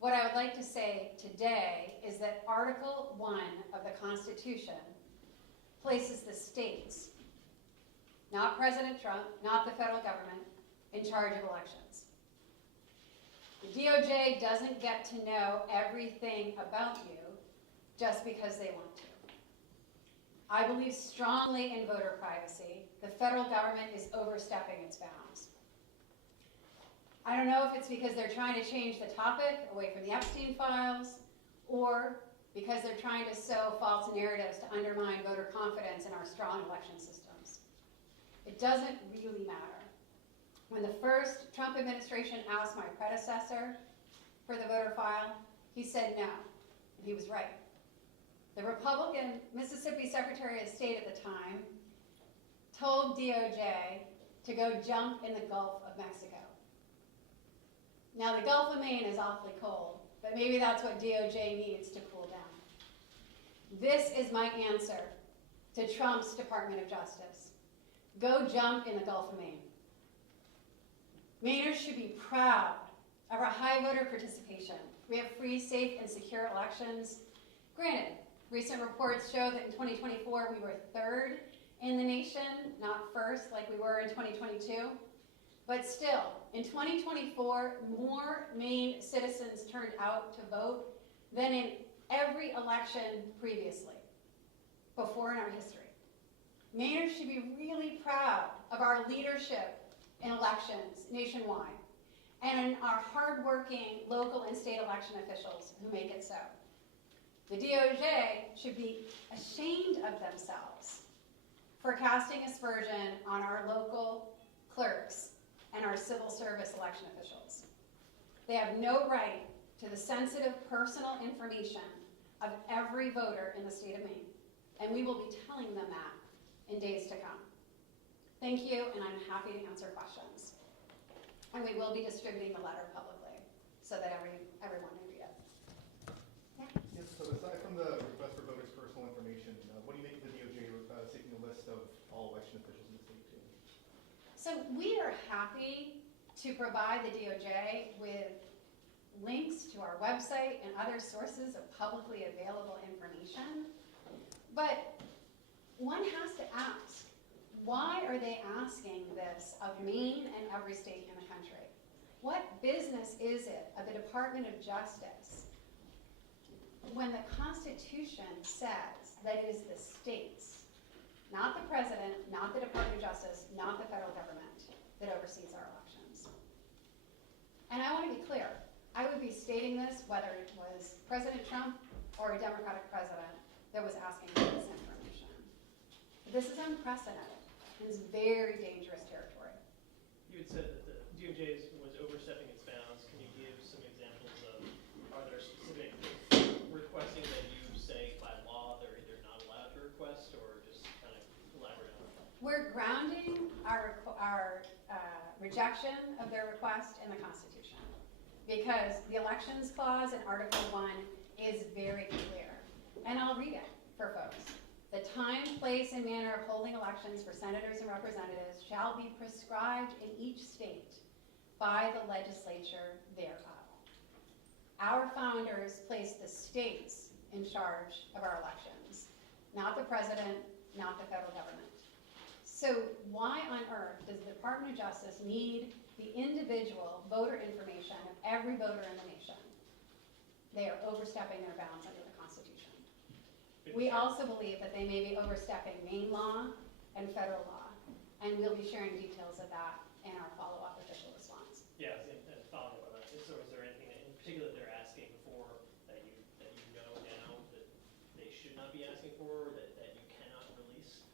What I would like to say today is that Article 1 of the Constitution places the states, not President Trump, not the federal government, in charge of elections. The DOJ doesn't get to know everything about you just because they want to. I believe strongly in voter privacy. The federal government is overstepping its bounds. I don't know if it's because they're trying to change the topic away from the Epstein files, or because they're trying to sow false narratives to undermine voter confidence in our strong election systems. It doesn't really matter. When the first Trump administration asked my predecessor for the voter file, he said no, and he was right. The Republican Mississippi Secretary of State at the time told DOJ to go jump in the Gulf of Mexico. Now, the Gulf of Maine is awfully cold, but maybe that's what DOJ needs to cool down. This is my answer to Trump's Department of Justice. Go jump in the Gulf of Maine. Mainers should be proud of our high voter participation. We have free, safe, and secure elections. Granted, recent reports show that in 2024 we were third in the nation, not first like we were in 2022. But still, in 2024, more Maine citizens turned out to vote than in every election previously, before in our history. Mainers should be really proud of our leadership in elections nationwide and in our hardworking local and state election officials who make it so. The DOJ should be ashamed of themselves for casting aspersion on our local clerks and our civil service election officials. They have no right to the sensitive personal information of every voter in the state of Maine, and we will be telling them that in days to come. Thank you, and I'm happy to answer questions. And we will be distributing the letter publicly so that everyone can read it. Yeah. Yes, so aside from the request for voters' personal information, what do you make of the DOJ seeking a list of all election officials in the state too? So we are happy to provide the DOJ with links to our website and other sources of publicly available information. But one has to ask, why are they asking this of Maine and every state in the country? What business is it of the Department of Justice when the Constitution says that it is the states, not the president, not the Department of Justice, not the federal government, that oversees our elections? And I want to be clear, I would be stating this whether it was President Trump or a Democratic president that was asking for this information. This is unprecedented. It is very dangerous territory. You had said that the DOJ was overstepping its bounds. Can you give some examples of, are there specific requesting that you say by law they're either not allowed to request, or just kind of elaborate on that? We're grounding our rejection of their request in the Constitution, because the Elections Clause in Article 1 is very clear. And I'll read it for folks. The time, place, and manner of holding elections for senators and representatives shall be prescribed in each state by the legislature thereof. Our founders placed the states in charge of our elections, not the president, not the federal government. So why on earth does the Department of Justice need the individual voter information of every voter in the nation? They are overstepping their bounds under the Constitution. We also believe that they may be overstepping Maine law and federal law, and we'll be sharing details of that in our follow-up official response. Yeah, and following up on that, so is there anything in particular that they're asking for that you know now that they should not be asking for, or that you cannot release?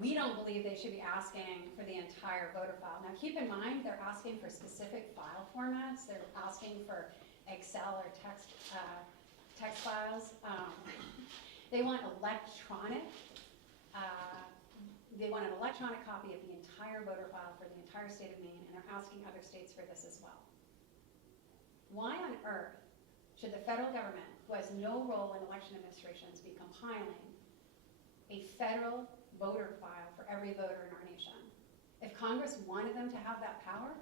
We don't believe they should be asking for the entire voter file. Now keep in mind, they're asking for specific file formats. They're asking for Excel or text files. They want electronic. They want an electronic copy of the entire voter file for the entire state of Maine, and they're asking other states for this as well. Why on earth should the federal government, who has no role in election administrations, be compiling a federal voter file for every voter in our nation? If Congress wanted them to have that power,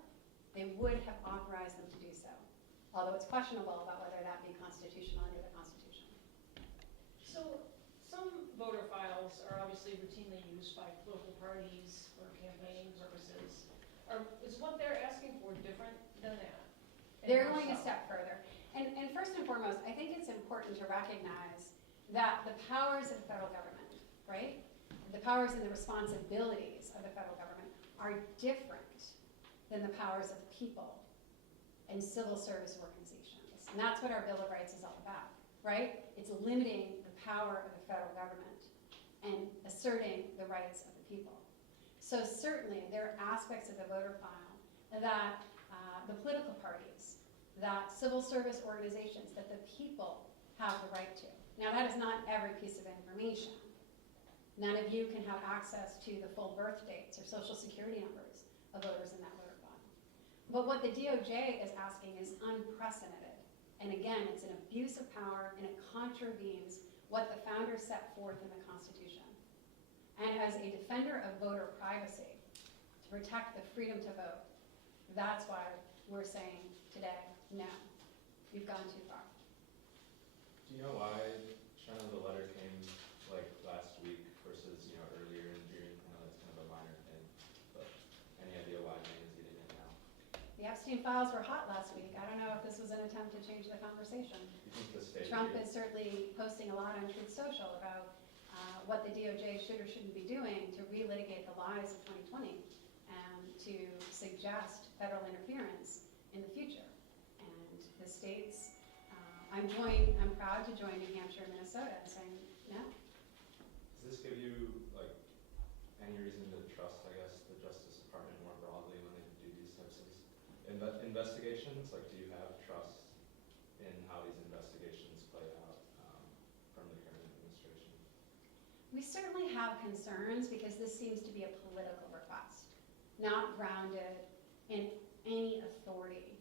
they would have authorized them to do so. although it's questionable about whether that be constitutional under the Constitution. So some voter files are obviously routinely used by political parties for campaigning purposes. Is what they're asking for different than that? And They're how going a so? step further. And first and foremost, I think it's important to recognize that the powers of the federal government, right? The powers and the responsibilities of the federal government are different than the powers of people and civil service organizations. And that's what our Bill of Rights is all about, right? It's limiting the power of the federal government and asserting the rights of the people. So certainly there are aspects of the voter file that the political parties, that civil service organizations, that the people have the right to. Now that is not every piece of information. None of you can have access to the full birth dates or social security numbers of voters in that voter file. But what the DOJ is asking is unprecedented. And again, it's an abuse of power and it contravenes what the founders set forth in the Constitution. And as a defender of voter privacy, to protect the freedom to vote, that's why we're saying today, no, you've gone too far. Do you know why, Shenna, the letter came like last week versus, earlier in June? I know that's kind of a minor thing, but any idea why Maine is getting it now? The Epstein files were hot last week. I don't know if this was an attempt to change the conversation. You think the state? Trump is certainly posting a lot on Truth Social about what the DOJ should or shouldn't be doing to relitigate the lies of 2020 and to suggest federal interference in the future. And the states, I'm proud to join New Hampshire and Minnesota in saying no. Does this give you any reason to trust, I guess, the Justice Department more broadly when they do these types of investigations? Like, do you have trust in how these investigations play out from the current administration? We certainly have concerns because this seems to be a political request, not grounded in any authority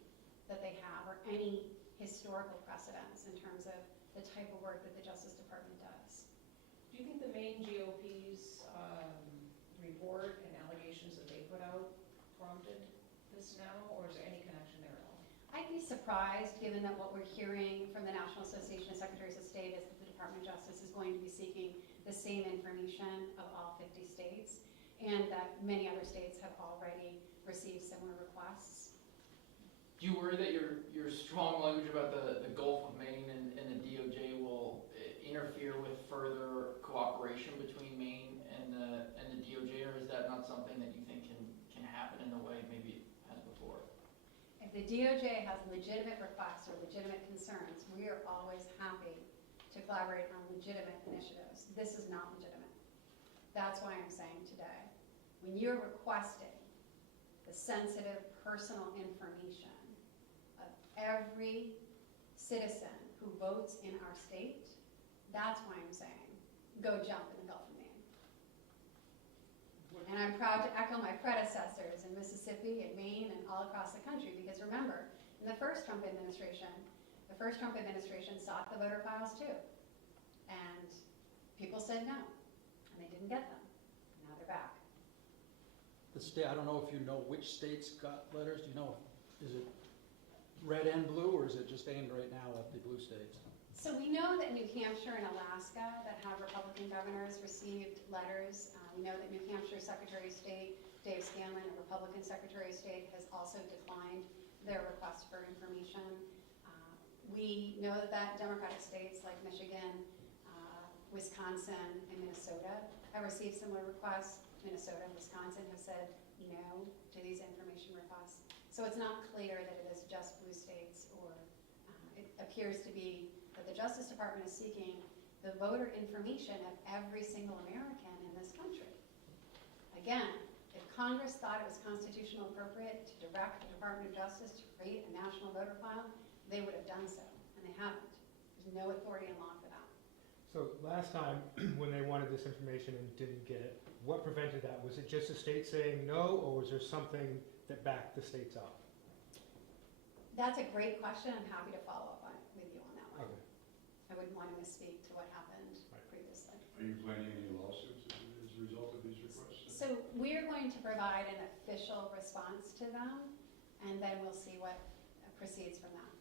that they have or any historical precedents in terms of the type of work that the Justice Department does. Do you think the Maine GOP's report and allegations that they put out prompted this now, or is there any connection there at all? I'd be surprised, given that what we're hearing from the National Association of Secretaries of State is that the Department of Justice is going to be seeking the same information of all 50 states, and that many other states have already received similar requests. Do you worry that your strong language about the Gulf of Maine and the DOJ will interfere with further cooperation between Maine and the DOJ, or is that not something that you think can happen in the way maybe it has before? If the DOJ has legitimate requests or legitimate concerns, we are always happy to collaborate on legitimate initiatives. This is not legitimate. That's why I'm saying today, when you're requesting the sensitive personal information of every citizen who votes in our state, that's why I'm saying, go jump in the Gulf of Maine. And I'm proud to echo my predecessors in Mississippi and Maine and all across the country, because remember, in the first Trump administration sought the voter files too. And people said no, and they didn't get them. Now they're back. The state, I don't know if you know which states got letters. Do you know, is it red and blue, or is it just aimed right now at the blue states? So we know that New Hampshire and Alaska, that have Republican governors, received letters. We know that New Hampshire Secretary of State Dave Scanlon, a Republican Secretary of State, has also declined their request for information. We know that Democratic states like Michigan, Wisconsin, and Minnesota have received similar requests. Minnesota and Wisconsin have said no to these information requests. So it's not clear that it is just blue states, or it appears to be that the Justice Department is seeking the voter information of every single American in this country. Again, if Congress thought it was constitutional appropriate to direct the Department of Justice to create a national voter file, they would have done so, and they haven't. There's no authority in law for that. So last time, when they wanted this information and didn't get it, what prevented that? Was it just the state saying no, or was there something that backed the states up? That's a great question. I'm happy to follow up on it with you on that one. Okay. I wouldn't want to misspeak to what happened previously. Are you planning any lawsuits as a result of these requests? So we're going to provide an official response to them, and then we'll see what proceeds from that.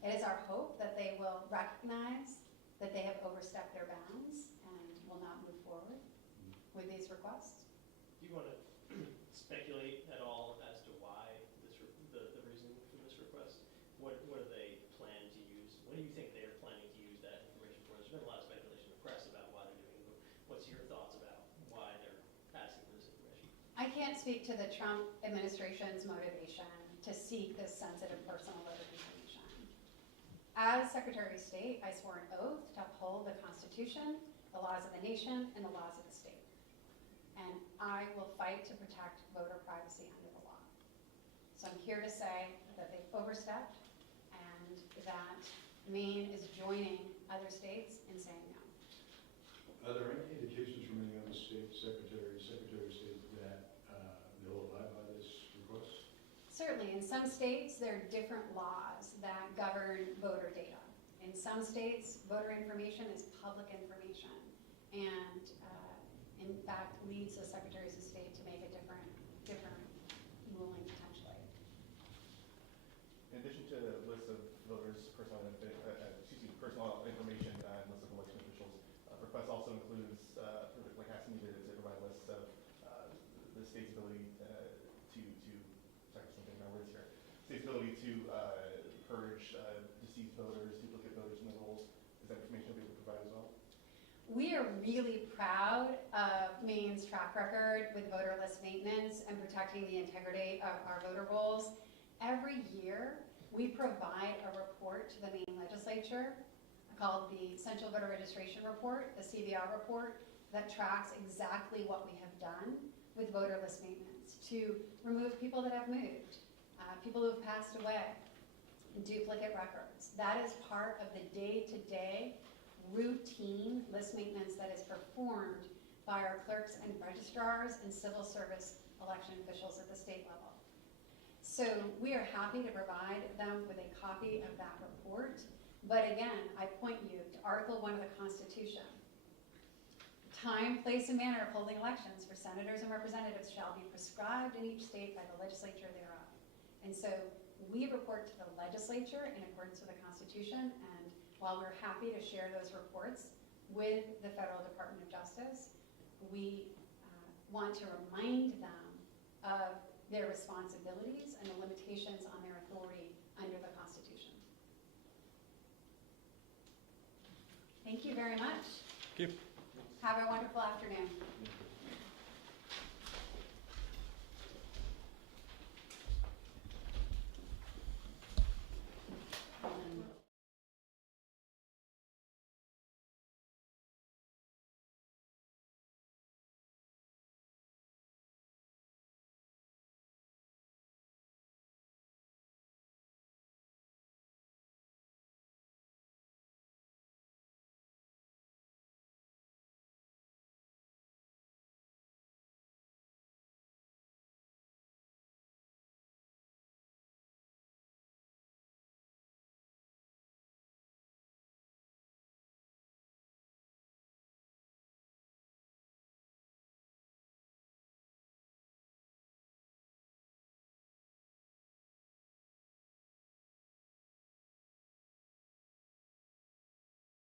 It is our hope that they will recognize that they have overstepped their bounds and will not move forward with these requests. Do you want to speculate at all as to why the reason for this request? What do they plan to use? What do you think they're planning to use that information for? There's been a lot of speculation in the press about why they're doing it, but what's your thoughts about why they're asking for this information? I can't speak to the Trump administration's motivation to seek this sensitive personal voter information. As Secretary of State, I swore an oath to uphold the Constitution, the laws of the nation, and the laws of the state. And I will fight to protect voter privacy under the law. So I'm here to say that they've overstepped and that Maine is joining other states in saying no. Are there any indications from any other state secretary of state that they'll abide by this request? Certainly, in some states, there are different laws that govern voter data. In some states, voter information is public information, and in fact, leads the secretaries of state to make a different ruling potentially. In addition to the list of voters' personal personal information and list of election officials, request also includes, like asking you to provide lists of the state's ability sorry, something in my words here, state's ability to purge deceased voters, duplicate voters in the rolls. Is that information we will provide as well? We are really proud of Maine's track record with voter list maintenance and protecting the integrity of our voter rolls. Every year, we provide a report to the Maine legislature called the Central Voter Registration Report, the CVR report, that tracks exactly what we have done with voter list maintenance to remove people that have moved, people who have passed away, duplicate records. That is part of the day-to-day routine list maintenance that is performed by our clerks and registrars and civil service election officials at the state level. So we are happy to provide them with a copy of that report. But again, I point you to Article 1 of the Constitution. Time, place, and manner of holding elections for senators and representatives shall be prescribed in each state by the legislature thereof. And so we report to the legislature in accordance with the Constitution, and while we're happy to share those reports with the Federal Department of Justice, we want to remind them of their responsibilities and the limitations on their authority under the Constitution. Thank you very much. Thank you. Have a wonderful afternoon.